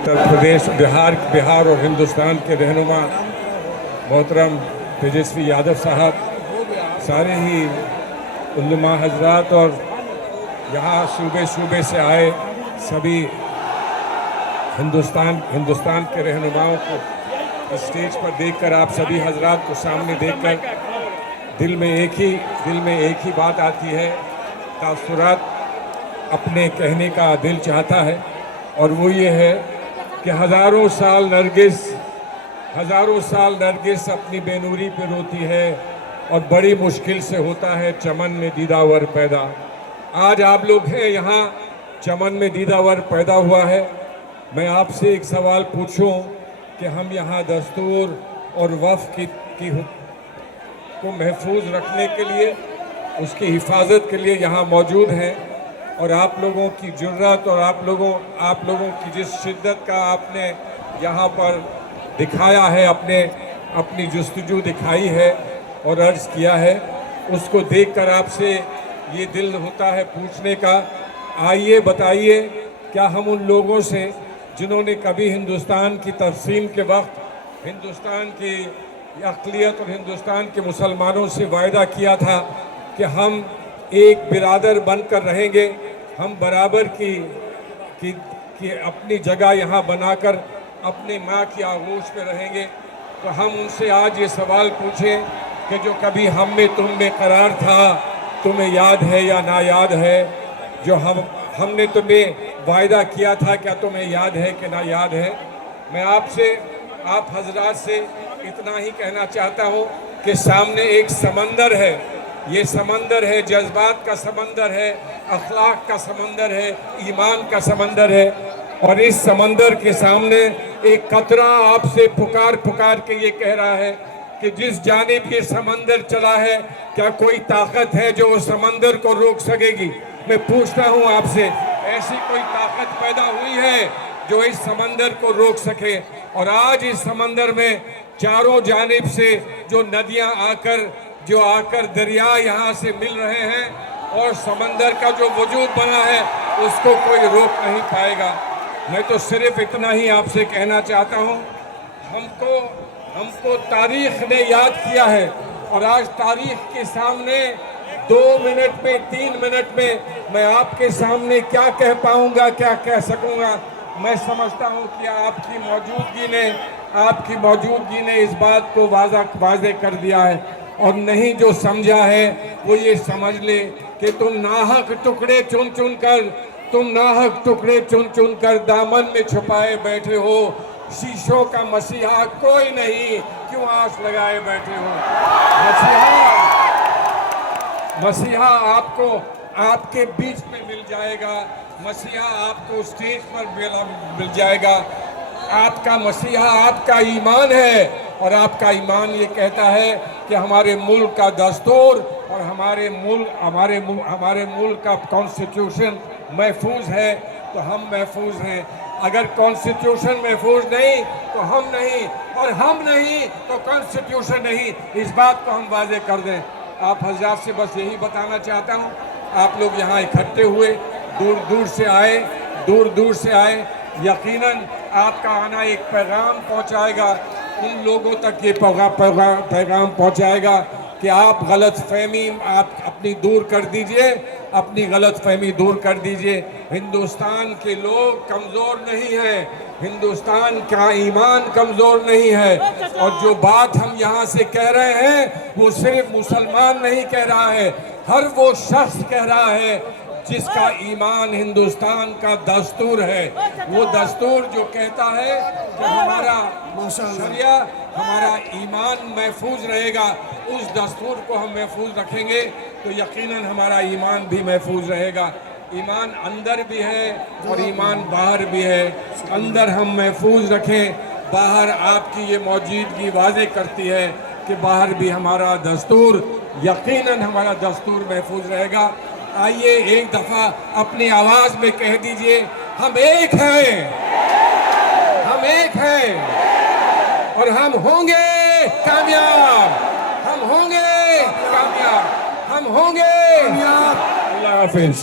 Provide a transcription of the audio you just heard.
उत्तर प्रदेश, बिहार और हिंदुस्तान के रहनुमा मोहतरम तेजस्वी यादव साहब, सारे ही उलमा हजरात और यहाँ सूबे से आए सभी हिंदुस्तान के रहनुमाओं को स्टेज पर देखकर, आप सभी हजरात को सामने देखकर दिल में एक ही बात आती है, तासुरात अपने कहने का दिल चाहता है, और वो ये है कि हज़ारों साल नरगिस अपनी बेनूरी पे रोती है और बड़ी मुश्किल से होता है चमन में दीदावर पैदा। आज आप लोग हैं यहाँ, चमन में दीदावर पैदा हुआ है। मैं आपसे एक सवाल पूछूं कि हम यहाँ दस्तूर और वफ़ को महफूज रखने के लिए, उसकी हिफाजत के लिए यहाँ मौजूद हैं, और आप लोगों की जुर्रत और आप लोगों की जिस शिद्दत का आपने यहाँ पर दिखाया है, अपनी जुस्तजू दिखाई है और अर्ज़ किया है, उसको देखकर आपसे ये दिल होता है पूछने का, आइए बताइए, क्या हम उन लोगों से जिन्होंने कभी हिंदुस्तान की तक़सीम के वक्त हिंदुस्तान की अक़लियत और हिंदुस्तान के मुसलमानों से वायदा किया था कि हम एक बिरादर बनकर रहेंगे, हम बराबर की अपनी जगह यहाँ बनाकर अपने माँ की आगोश में रहेंगे, तो हम उनसे आज ये सवाल पूछें कि जो कभी हम में तुम में करार था, तुम्हें याद है या ना याद है? जो हमने तुम्हें वायदा किया था, क्या तुम्हें याद है कि ना याद है? मैं आप हजरात से इतना ही कहना चाहता हूँ कि सामने एक समंदर है, ये समंदर है, जज्बात का समंदर है, अखलाक का समंदर है, ईमान का समंदर है, और इस समंदर के सामने एक कतरा आपसे पुकार के ये कह रहा है कि जिस जानिब ये समंदर चला है, क्या कोई ताकत है जो उस समंदर को रोक सकेगी? मैं पूछता हूँ आपसे, ऐसी कोई ताकत पैदा हुई है जो इस समंदर को रोक सके? और आज इस समंदर में चारों जानिब से जो नदियाँ आकर दरिया यहाँ से मिल रहे हैं, और समंदर का जो वजूद बना है उसको कोई रोक नहीं पाएगा। मैं तो सिर्फ इतना ही आपसे कहना चाहता हूँ, हमको तारीख ने याद किया है, और आज तारीख के सामने 2 मिनट में 3 मिनट में मैं आपके सामने क्या कह पाऊँगा, क्या कह सकूँगा? मैं समझता हूँ कि आपकी मौजूदगी ने इस बात को वाज़े कर दिया है, और नहीं जो समझा है वो ये समझ ले कि तुम नाहक टुकड़े चुन कर दामन में छुपाए बैठे हो, शीशों का मसीहा कोई नहीं, क्यों आस लगाए बैठे हो? मसीहा आपको आपके बीच में मिल जाएगा, मसीहा आपको स्टेज पर मिल जाएगा। आपका मसीहा आपका ईमान है, और आपका ईमान ये कहता है कि हमारे मुल्क का दस्तूर और हमारे मुल्क का कॉन्स्टिट्यूशन महफूज है, तो हम महफूज हैं। अगर कॉन्स्टिट्यूशन महफूज नहीं तो हम नहीं, और हम नहीं तो कॉन्स्टिट्यूशन नहीं। इस बात को हम वाज़े कर दें। आप हज़रात से बस यही बताना चाहता हूँ, आप लोग यहाँ इकट्ठे हुए, दूर दूर से आए, यकीनन आपका आना एक पैगाम पहुँचाएगा, उन लोगों तक ये पैगाम पहुँचाएगा कि आप गलतफहमी अपनी दूर कर दीजिए। हिंदुस्तान के लोग कमज़ोर नहीं हैं, हिंदुस्तान का ईमान कमज़ोर नहीं है, और जो बात हम यहाँ से कह रहे हैं वो सिर्फ मुसलमान नहीं कह रहा है, हर वो शख्स कह रहा है जिसका ईमान हिंदुस्तान का दस्तूर है। वो दस्तूर जो कहता है कि हमारा शरिया, हमारा ईमान महफूज रहेगा, उस दस्तूर को हम महफूज रखेंगे तो यकीनन हमारा ईमान भी महफूज रहेगा। ईमान अंदर भी है और ईमान बाहर भी है। अंदर हम महफूज रखें, बाहर आपकी ये मौजूदगी वाज़े करती है कि बाहर भी हमारा दस्तूर, यकीनन हमारा दस्तूर महफूज रहेगा। आइए एक दफ़ा अपनी आवाज़ में कह दीजिए, हम एक हैं, और हम होंगे कामयाब, हम होंगे। अल्लाह हाफ़िज़।